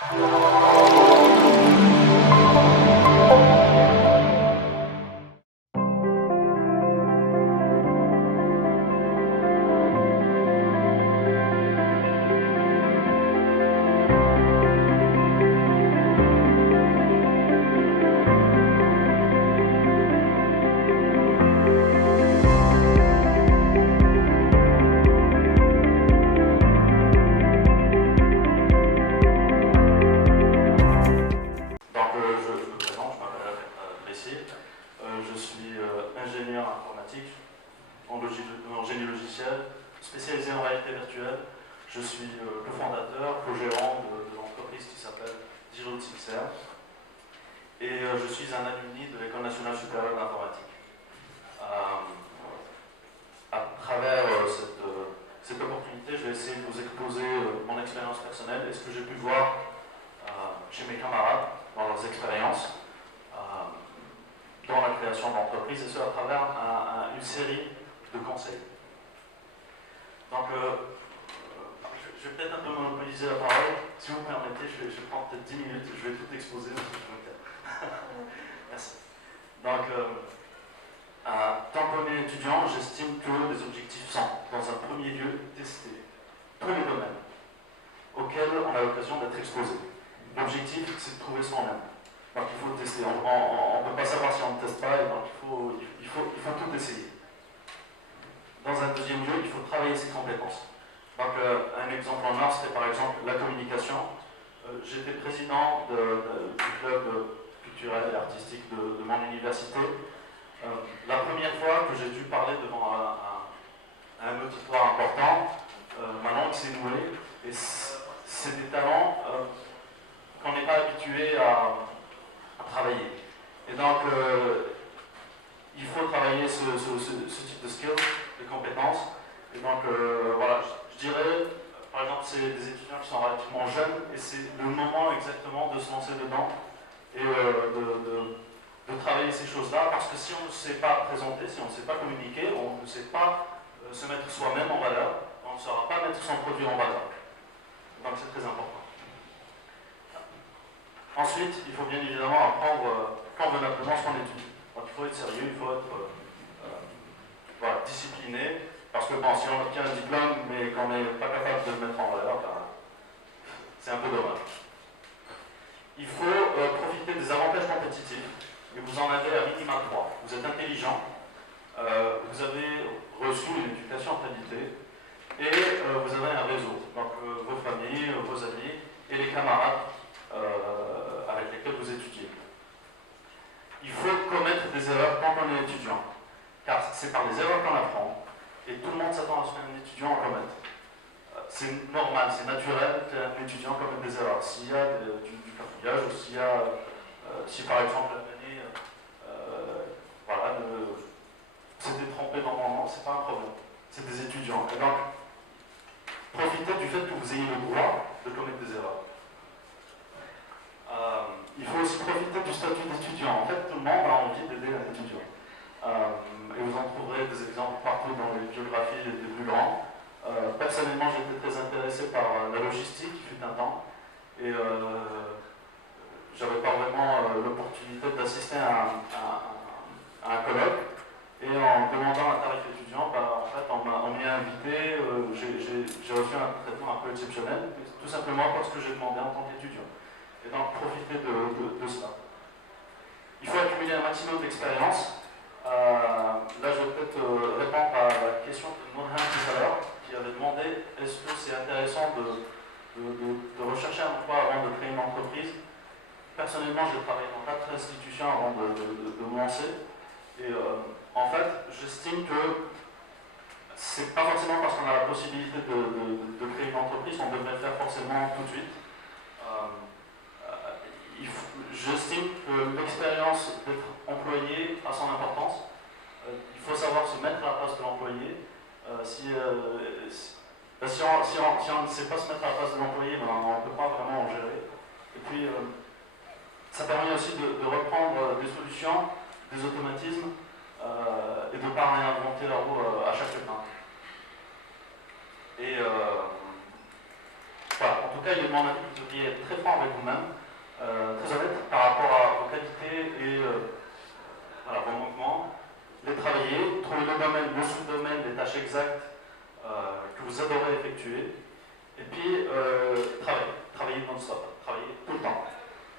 Je suis ingénieur informatique en génie logiciel, spécialisé en réalité virtuelle. Je suis co-fondateur, co-gérant de l'entreprise qui s'appelle DigitalXR. Et je suis un alumni de l'École nationale supérieure d'informatique. À travers cette opportunité, je vais essayer de vous exposer mon expérience personnelle et ce que j'ai pu voir chez mes camarades dans leurs expériences dans la création d'entreprises, et ce à travers une série de conseils. Donc, je vais peut-être un peu monopoliser la parole. Si vous me permettez, je vais prendre peut-être 10 minutes, je vais tout exposer. Merci. Donc, en tant qu'étudiant étudiant, j'estime que les objectifs sont, dans un premier lieu, tester tous les domaines auxquels on a l'occasion d'être exposé. L'objectif, c'est de trouver soi-même. Donc il faut tester. On ne peut pas savoir si on ne teste pas, et donc il faut tout essayer. Dans un deuxième lieu, il faut travailler ses compétences. Donc un exemple en or serait par exemple la communication. J'étais président du club culturel et artistique de mon université. La première fois que j'ai dû parler devant un auditoire important, ma langue s'est nouée, et c'est des talents qu'on n'est pas habitué à travailler. Et donc, il faut travailler ce type de skills, de compétences. Et donc, voilà, je dirais, par exemple, c'est des étudiants qui sont relativement jeunes, et c'est le moment exactement de se lancer dedans et de travailler ces choses-là, parce que si on ne sait pas présenter, si on ne sait pas communiquer, on ne sait pas se mettre soi-même en valeur, on ne saura pas mettre son produit en valeur. Donc, c'est très important. Ensuite, il faut bien évidemment apprendre convenablement ce qu'on étudie. Donc il faut être sérieux, il faut être voilà, discipliné, parce que bon, si on obtient un diplôme mais qu'on n'est pas capable de le mettre en valeur, ben, c'est un peu dommage. Il faut profiter des avantages compétitifs, et vous en avez à minima 3. Vous êtes intelligent, vous avez reçu une éducation en qualité, et vous avez un réseau, donc vos familles, vos amis et les camarades avec lesquels vous étudiez. Il faut commettre des erreurs quand on est étudiant, car c'est par les erreurs qu'on apprend, et tout le monde s'attend à ce qu'un étudiant en commette. C'est normal, c'est naturel qu'un étudiant commette des erreurs. S'il y a du cafouillage, ou si par exemple l'année voilà, s'était trompé dans mon nom, c'est pas un problème. C'est des étudiants. Et donc, profitez du fait que vous ayez le droit de commettre des erreurs. Il faut aussi profiter du statut d'étudiant. En fait, tout le monde a envie d'aider un étudiant. Et vous en trouverez des exemples partout dans les biographies des plus grands. Personnellement, j'étais très intéressé par la logistique, qui fut un temps, et j'avais pas vraiment l'opportunité d'assister à un colloque. Et en demandant un tarif étudiant, bah, en fait, on m'y a invité, j'ai reçu un traitement un peu exceptionnel, tout simplement parce que j'ai demandé en tant qu'étudiant. Et donc, profiter de cela. Il faut accumuler un maximum d'expérience. Là, je vais peut-être répondre à la question de Nurhan tout à l'heure, qui avait demandé est-ce que c'est intéressant de rechercher un emploi avant de créer une entreprise. Personnellement, j'ai travaillé dans 4 institutions avant de me lancer. Et en fait, j'estime que c'est pas forcément parce qu'on a la possibilité de créer une entreprise qu'on devrait le faire forcément tout de suite. J'estime que l'expérience d'être employé a son importance. Il faut savoir se mettre à la place de l'employé. Si on ne sait pas se mettre à la place de l'employé, ben, on ne peut pas vraiment en gérer. Et puis, ça permet aussi de reprendre des solutions, des automatismes, et de ne pas réinventer la roue à chaque fin. Et voilà, en tout cas, il est de mon avis que devriez être très franc avec vous-même, très honnête par rapport à vos qualités et voilà, vos manquements, les travailler, trouver le domaine, le sous-domaine, les tâches exactes que vous adorez effectuer, et puis travailler non-stop, travailler tout le temps,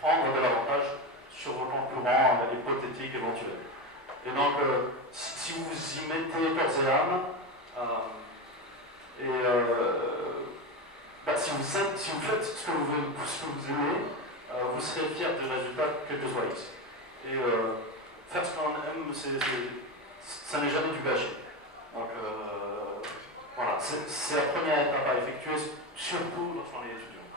prendre de l'avantage sur vos concurrents hypothétiques éventuels. Et donc, si vous y mettez corps et âme, si vous faites ce que vous aimez, vous serez fier du résultat, quel que soit X. Et faire ce qu'on aime, ça n'est jamais du gâchis. Donc, voilà, c'est la première étape à effectuer, surtout lorsqu'on est étudiant.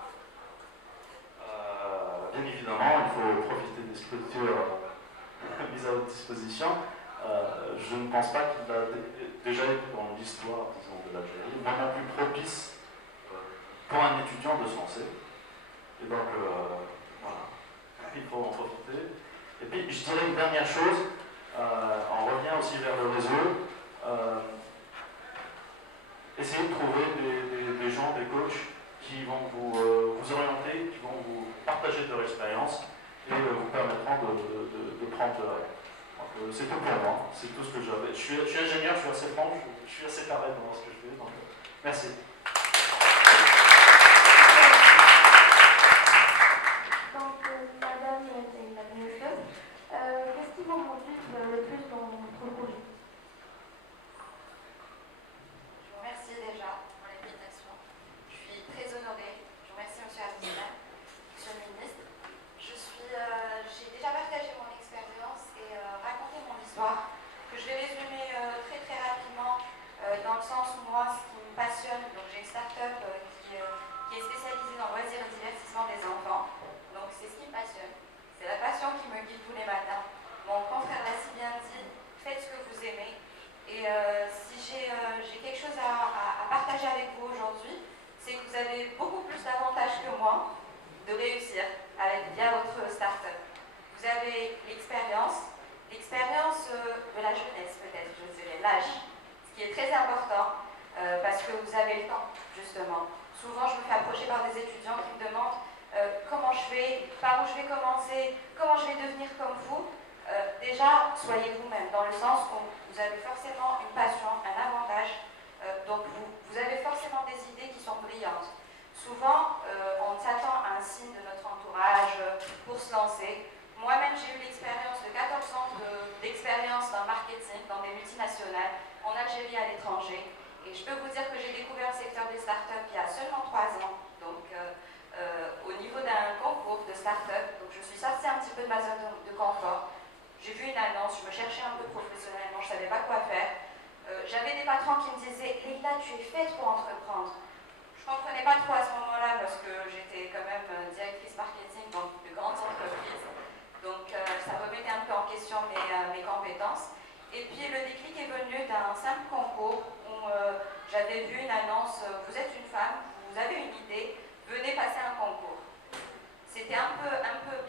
Bien évidemment, il faut profiter des structures mises à votre disposition. Je ne pense pas qu'il a déjà été dans l'histoire, disons, de l'Algérie, vraiment plus propice pour un étudiant de se lancer. Et donc, voilà, il faut en profiter. Et puis, je dirais une dernière chose, on revient aussi vers le réseau. Essayez de trouver des gens, des coachs qui vont vous orienter, qui vont vous partager de leur expérience et vous permettront de prendre de la. Donc, c'est tout pour moi, c'est tout ce que j'avais. Je suis ingénieur, je suis assez franc, je suis assez carré dans ce que je fais. Donc, merci. Donc, madame la ministre, qu'est-ce qui vous motive le plus dans votre projet? Je vous remercie déjà pour l'invitation. Je suis très honorée. Je vous remercie, monsieur Abdel, monsieur le ministre. J'ai déjà partagé mon expérience et raconté mon histoire, que je vais résumer très très rapidement dans le sens où moi, ce qui me passionne, donc j'ai une start-up qui est spécialisée dans le loisir et divertissement des enfants. Donc c'est ce qui me passionne. C'est la passion qui me guide tous les matins. Mon confrère l'a si bien dit, faites ce que vous aimez. Et si j'ai quelque chose à partager avec vous aujourd'hui, c'est que vous avez beaucoup plus d'avantages que moi de réussir via votre start-up. Vous avez l'expérience de la jeunesse peut-être, je dirais, l'âge, ce qui est très important parce que vous avez le temps, justement. Souvent, je me fais approcher par des étudiants qui me demandent comment je fais, par où je vais commencer, comment je vais devenir comme vous. Déjà, soyez vous-même, dans le sens où vous avez forcément une passion, un avantage, donc vous avez forcément des idées qui sont brillantes. Souvent, on s'attend à un signe de notre entourage pour se lancer. Moi-même, j'ai eu l'expérience de 14 ans d'expérience dans le marketing, dans des multinationales, en Algérie, à l'étranger. Et je peux vous dire que j'ai découvert le secteur des startups il y a seulement 3 ans, donc au niveau d'un concours de start-up. Donc je suis sortie un petit peu de ma zone de confort. J'ai vu une annonce, je me cherchais un peu professionnellement, je ne savais pas quoi faire. J'avais des patrons qui me disaient « Leïla, tu es faite pour entreprendre ». Je ne comprenais pas trop à ce moment-là parce que j'étais quand même directrice marketing dans de grandes entreprises. Donc ça remettait un peu en question mes compétences. Et puis le déclic est venu d'un simple concours où j'avais vu une annonce « Vous êtes une femme, vous avez une idée, venez passer un concours ». C'était un peu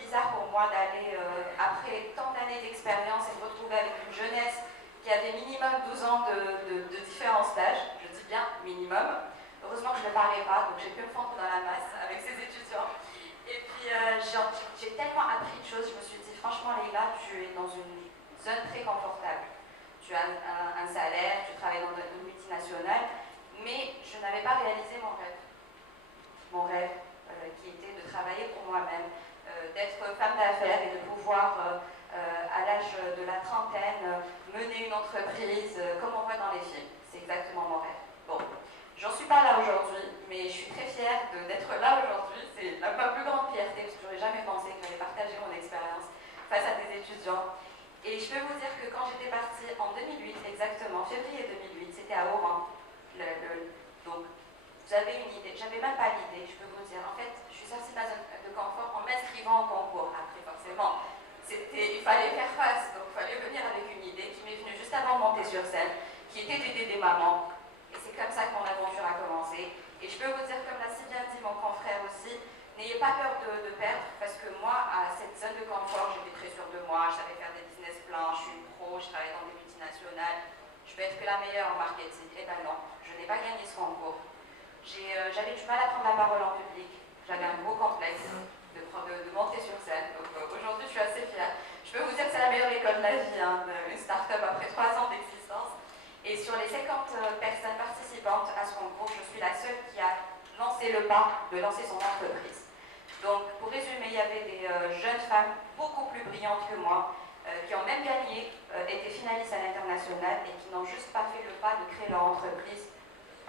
bizarre pour moi d'aller, après tant d'années d'expérience, et de me retrouver avec une jeunesse qui avait minimum 12 ans de différents stages, je dis bien minimum. Heureusement que je ne parlais pas, donc j'ai pu me fondre dans la masse avec ces étudiants. Et puis j'ai tellement appris de choses, je me suis dit franchement Leïla, tu es dans une zone très confortable. Tu as un salaire, tu travailles dans une multinationale, mais je n'avais pas réalisé mon rêve. Mon rêve qui était de travailler pour moi-même, d'être femme d'affaires et de pouvoir, à l'âge de la trentaine, mener une entreprise comme on voit dans les films. C'est exactement mon rêve. Bon, j'en suis pas là aujourd'hui, mais je suis très fière d'être là aujourd'hui. C'est ma plus grande fierté, parce que j'aurais jamais pensé que j'allais partager mon expérience face à des étudiants. Et je peux vous dire que quand j'étais partie en 2008, exactement, février 2008, c'était à Oran. Donc, vous avez une idée, j'avais même pas l'idée, je peux vous dire. En fait, je suis sortie de ma zone de confort en m'inscrivant au concours. Après, forcément, il fallait faire face, donc il fallait venir avec une idée qui m'est venue juste avant de monter sur scène, qui était d'aider des mamans. Et c'est comme ça que mon aventure a commencé. Et je peux vous dire, comme l'a si bien dit mon confrère aussi, n'ayez pas peur de perdre, parce que moi, à cette zone de confort, j'étais très sûre de moi, je savais faire des business plans, je suis une pro, je travaille dans des multinationales, je peux être que la meilleure en marketing. Eh ben non, je n'ai pas gagné ce concours. J'avais du mal à prendre la parole en public. j'avais un gros complexe de monter sur scène. Donc aujourd'hui, je suis assez fière. Je peux vous dire que c'est la meilleure école de la vie, hein, une start-up après 3 ans d'existence. Et sur les 50 personnes participantes à ce concours, je suis la seule qui a lancé le pas de lancer son entreprise. Donc, pour résumer, il y avait des jeunes femmes beaucoup plus brillantes que moi, qui ont même gagné, été finalistes à l'international et qui n'ont juste pas fait le pas de créer leur entreprise.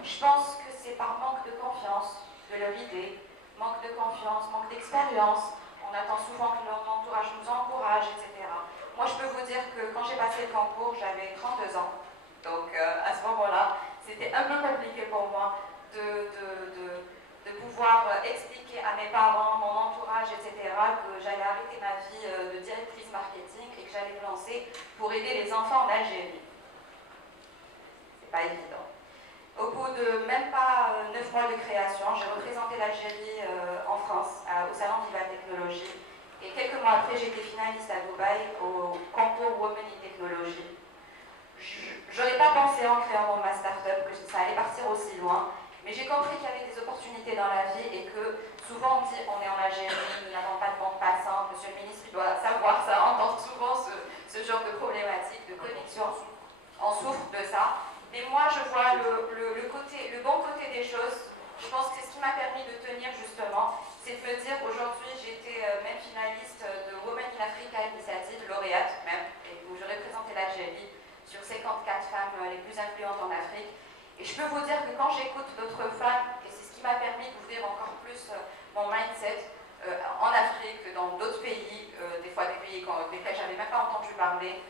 Je pense que c'est par manque de confiance de leur idée, manque de confiance, manque d'expérience. On attend souvent que leur entourage nous encourage, etc. Moi, je peux vous dire que quand j'ai passé le concours, j'avais 32 ans. Donc, à ce moment-là, c'était un peu compliqué pour moi de pouvoir expliquer à mes parents, mon entourage, etc., que j'allais arrêter ma vie de directrice marketing et que j'allais me lancer pour aider les enfants en Algérie. C'est pas évident. Au bout de même pas 9 mois de création, j'ai représenté l'Algérie en France, au Salon Viva Technologie. Et quelques mois après, j'étais finaliste à Dubaï au concours Women in Technology. J'aurais pas pensé en créant ma start-up que ça allait partir aussi loin, mais j'ai compris qu'il y avait des opportunités dans la vie et que souvent on dit on est en Algérie, nous n'avons pas de bande passante, monsieur le ministre il doit savoir ça, entendre souvent ce genre de problématique, de connexion. On souffre de ça. Mais moi, je vois le bon côté des choses. Je pense que c'est ce qui m'a permis de tenir justement, c'est de me dire aujourd'hui, j'étais même finaliste de Women in Africa Initiative, lauréate même, et où je représentais l'Algérie sur 54 femmes les plus influentes en Afrique. Et je peux vous dire que quand j'écoute d'autres femmes, et c'est ce qui m'a permis d'ouvrir encore plus mon mindset en Afrique, dans d'autres pays, des fois des pays desquels je n'avais même pas entendu parler,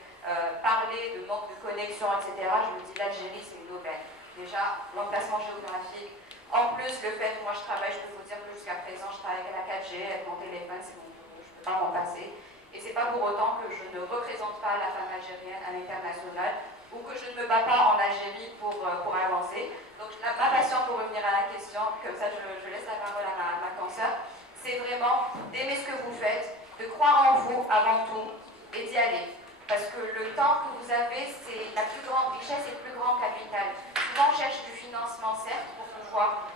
parler de manque de connexion, etc., je me dis l'Algérie c'est une aubaine. Déjà, l'emplacement géographique, en plus le fait, moi je travaille, je peux vous dire que jusqu'à présent je travaille avec la 4G, avec mon téléphone, c'est bon, je ne peux pas m'en passer. Et c'est pas pour autant que je ne représente pas la femme algérienne à l'international ou que je ne me bats pas en Algérie pour avancer. Donc ma passion, pour revenir à la question, comme ça je laisse la parole à ma consoeur, c'est vraiment d'aimer ce que vous faites, de croire en vous avant tout et d'y aller. Parce que le temps que vous avez, c'est la plus grande richesse et le plus grand capital. Souvent, on cherche du financement, certes, pour pouvoir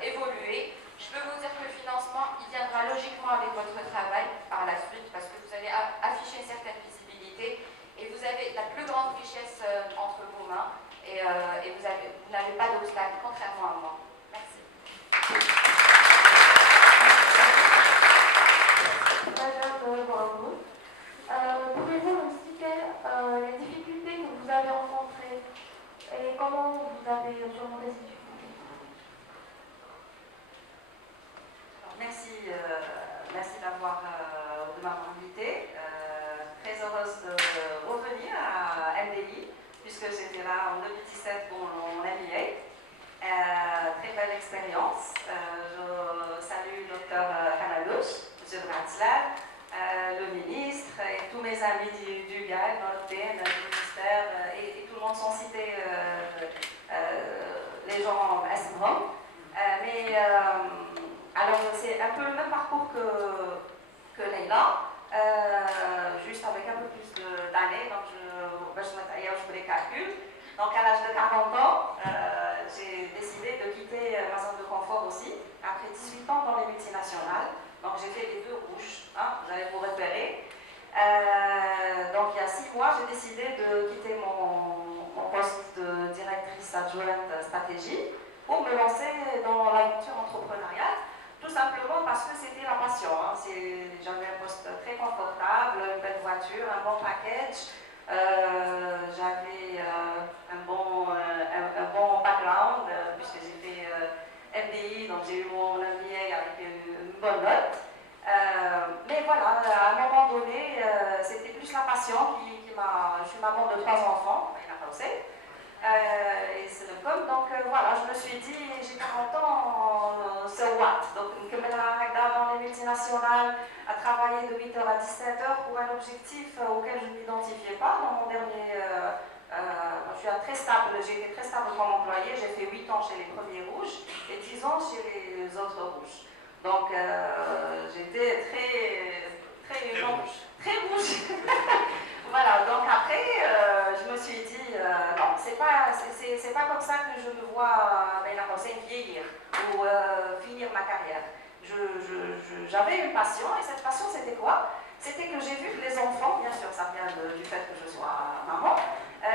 évoluer. Je peux vous dire que le financement, il viendra logiquement avec votre travail par la suite, parce que vous allez afficher une certaine visibilité et vous avez la plus grande richesse entre vos mains et vous n'avez pas d'obstacle, contrairement à moi. Merci. Madame Bravo, pouvez-vous nous citer les difficultés que vous avez rencontrées et comment vous avez surmonté ces difficultés? Merci de m'avoir invité. Très heureuse de revenir à MDI, puisque j'étais là en 2017 pour mon MBA. Très belle expérience. Je salue le Dr Hanadouche, M. Bratzlav, le ministre et tous mes amis du GAL, du ministère, et tout le monde sont cités, les gens à Esbrom. Alors, c'est un peu le même parcours que Leïla, juste avec un peu plus d'années. Donc, je les calcule. Donc, à l'âge de 40 ans, j'ai décidé de quitter ma zone de confort aussi, après 18 ans dans les multinationales. Donc, j'ai fait les deux rouges, hein, vous allez vous repérer. Donc, il y a 6 mois, j'ai décidé de quitter mon poste de directrice adjointe stratégie pour me lancer dans l'aventure entrepreneuriale. Tout simplement parce que c'était la passion. Hein. J'avais un poste très confortable, une belle voiture, un bon package. J'avais un bon background, puisque j'ai fait MDI, donc j'ai eu mon MBA avec une bonne note. Mais voilà, à un moment donné, c'était plus la passion qui m'a... Je suis maman de 3 enfants, il n'a pas osé. Et c'est le com, donc voilà, je me suis dit, j'ai 40 ans, so what? Donc, dans les multinationales, à travailler de 8h à 17h pour un objectif auquel je ne m'identifiais pas. Dans mon dernier, je suis très stable, j'ai été très stable comme employée, j'ai fait 8 ans chez les premiers rouges et 10 ans chez les autres rouges. Donc, j'étais très rouge. Voilà, donc après, je me suis dit, non, c'est pas comme ça que je me vois vieillir ou finir ma carrière. j'avais une passion, et cette passion c'était quoi? C'était que j'ai vu que les enfants, bien sûr ça vient du fait que je sois maman,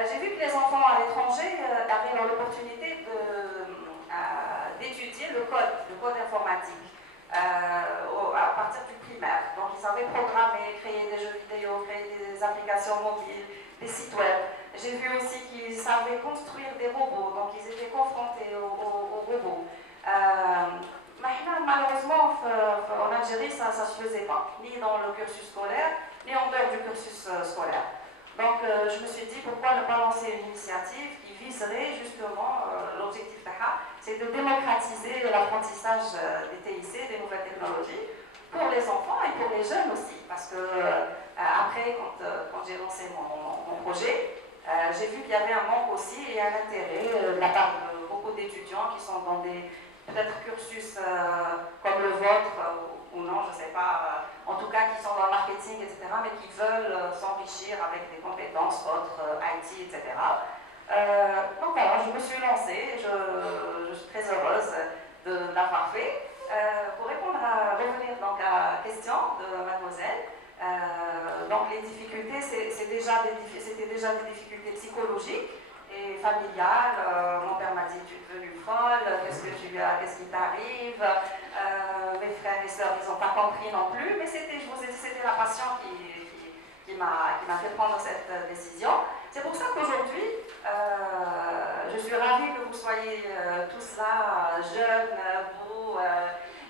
j'ai vu que les enfants à l'étranger avaient l'opportunité d'étudier le code informatique à partir du primaire. Donc ils savaient programmer, créer des jeux vidéo, créer des applications mobiles, des sites web. J'ai vu aussi qu'ils savaient construire des robots, donc ils étaient confrontés aux robots. Malheureusement, en Algérie, ça ne se faisait pas, ni dans le cursus scolaire, ni en dehors du cursus scolaire. Donc, je me suis dit, pourquoi ne pas lancer une initiative qui viserait justement, l'objectif d'AHA, c'est de démocratiser l'apprentissage des TIC, des nouvelles technologies, pour les enfants et pour les jeunes aussi. Parce que, après, quand j'ai lancé mon projet, j'ai vu qu'il y avait un manque aussi et un intérêt de la part de beaucoup d'étudiants qui sont dans des peut-être cursus comme le vôtre ou non, je ne sais pas, en tout cas qui sont dans le marketing, etc., mais qui veulent s'enrichir avec des compétences autres, IT, etc. Donc voilà, je me suis lancée, je suis très heureuse de l'avoir fait. Pour revenir donc à la question de mademoiselle, donc les difficultés, c'était déjà des difficultés psychologiques et familiales. Mon père m'a dit, tu es devenue folle, qu'est-ce qui t'arrive? Mes frères et sœurs, ils n'ont pas compris non plus, mais c'était la passion qui m'a fait prendre cette décision. C'est pour ça qu'aujourd'hui, je suis ravie que vous soyez tous là, jeunes, beaux,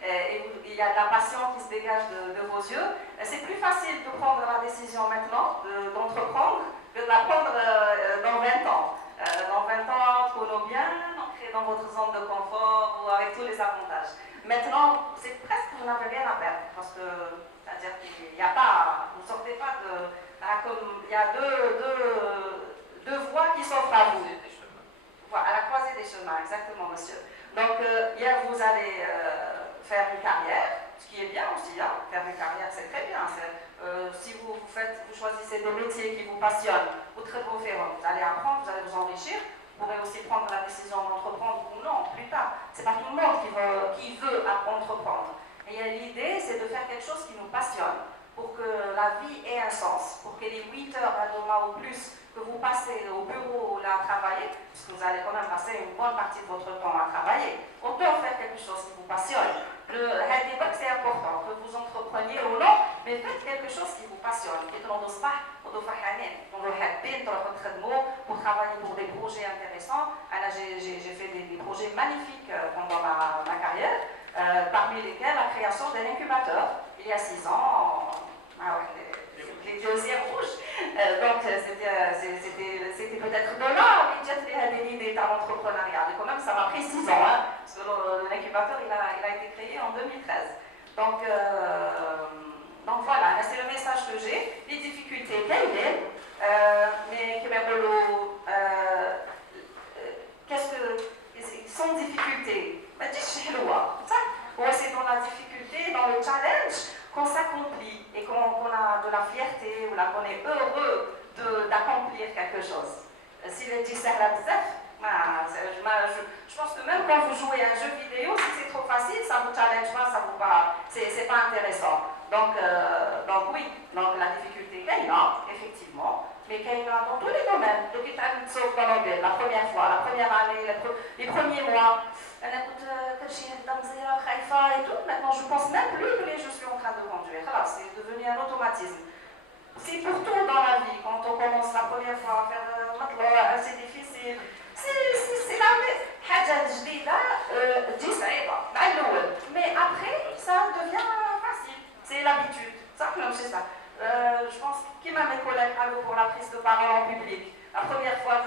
et il y a de la passion qui se dégage de vos yeux. C'est plus facile de prendre la décision maintenant, d'entreprendre, que de la prendre dans 20 ans. Dans 20 ans, prenons bien, ancrez dans votre zone de confort ou avec tous les avantages. Maintenant, c'est presque que vous n'avez rien à perdre, parce que, c'est-à-dire qu'il n'y a pas, vous ne sortez pas de... Comme, il y a deux voies qui s'offrent à vous. Voilà, à la croisée des chemins, exactement, monsieur. Donc, vous allez faire une carrière, ce qui est bien aussi, hein. Faire une carrière, c'est très bien. Si vous choisissez des métiers qui vous passionnent, ou très beau faire, vous allez apprendre, vous allez vous enrichir. Vous pourrez aussi prendre la décision d'entreprendre ou non, plus tard. C'est pas tout le monde qui veut entreprendre. Et l'idée, c'est de faire quelque chose qui nous passionne, pour que la vie ait un sens, pour que les 8 heures à demain ou plus que vous passez au bureau là, à travailler, parce que vous allez quand même passer une bonne partie de votre temps à travailler, autant faire quelque chose qui vous passionne. Le débat, c'est important, que vous entrepreniez ou non, mais faites quelque chose qui vous passionne. Et dans le spa, pour travailler pour des projets intéressants. J'ai fait des projets magnifiques pendant ma carrière, parmi lesquels la création d'un incubateur, il y a 6 ans, les deuxièmes rouges. Donc c'était peut-être de là que j'ai fait l'idée dans l'entrepreneuriat. Mais quand même, ça m'a pris 6 ans, hein, parce que l'incubateur, il a été créé en 2013. Donc voilà, c'est le message que j'ai. Les difficultés, mais qu'est-ce que sans difficulté? C'est dans la difficulté, dans le challenge, qu'on s'accomplit et qu'on a de la fierté, qu'on est heureux d'accomplir quelque chose. Si le dessert la je pense que même quand vous jouez à un jeu vidéo, si c'est trop facile, ça ne vous challenge pas, c'est pas intéressant. Donc oui, donc la difficulté, effectivement, mais dans tous les domaines. Donc, sauf dans l'anglais, la première fois, la première année, les premiers mois. Et tout. Maintenant, je ne pense même plus que je suis en train de conduire. C'est devenu un automatisme. C'est pour tout dans la vie. Quand on commence la première fois à faire c'est difficile. C'est la mais après, ça devient facile. C'est l'habitude. Ça, c'est ça. Je pense que mes collègues pour la prise de parole en public. La première fois,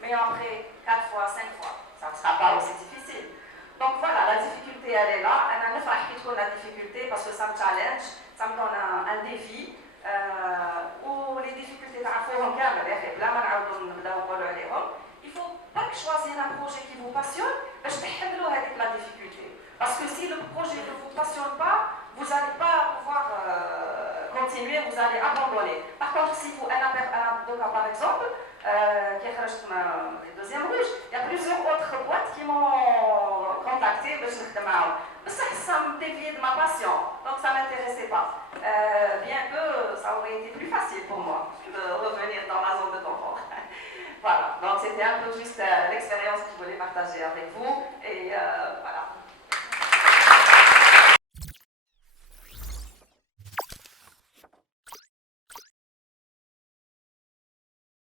mais après 4 fois, 5 fois, ça ne sera pas aussi difficile. Donc voilà, la difficulté, elle est là. Elle n'a pas trop la difficulté parce que ça me challenge, ça me donne un défi. Ou les difficultés, il ne faut pas choisir un projet qui vous passionne, mais je vais avec la difficulté. Parce que si le projet ne vous passionne pas, vous n'allez pas pouvoir continuer, vous allez abandonner. Par contre, si vous, par exemple, qui est le deuxième rouge, il y a plusieurs autres boîtes qui m'ont contacté. ça me déviait de ma passion, donc ça ne m'intéressait pas. Bien que ça aurait été plus facile pour moi de revenir dans ma zone de confort. Voilà, donc c'était un peu juste l'expérience que je voulais partager avec vous. Et voilà.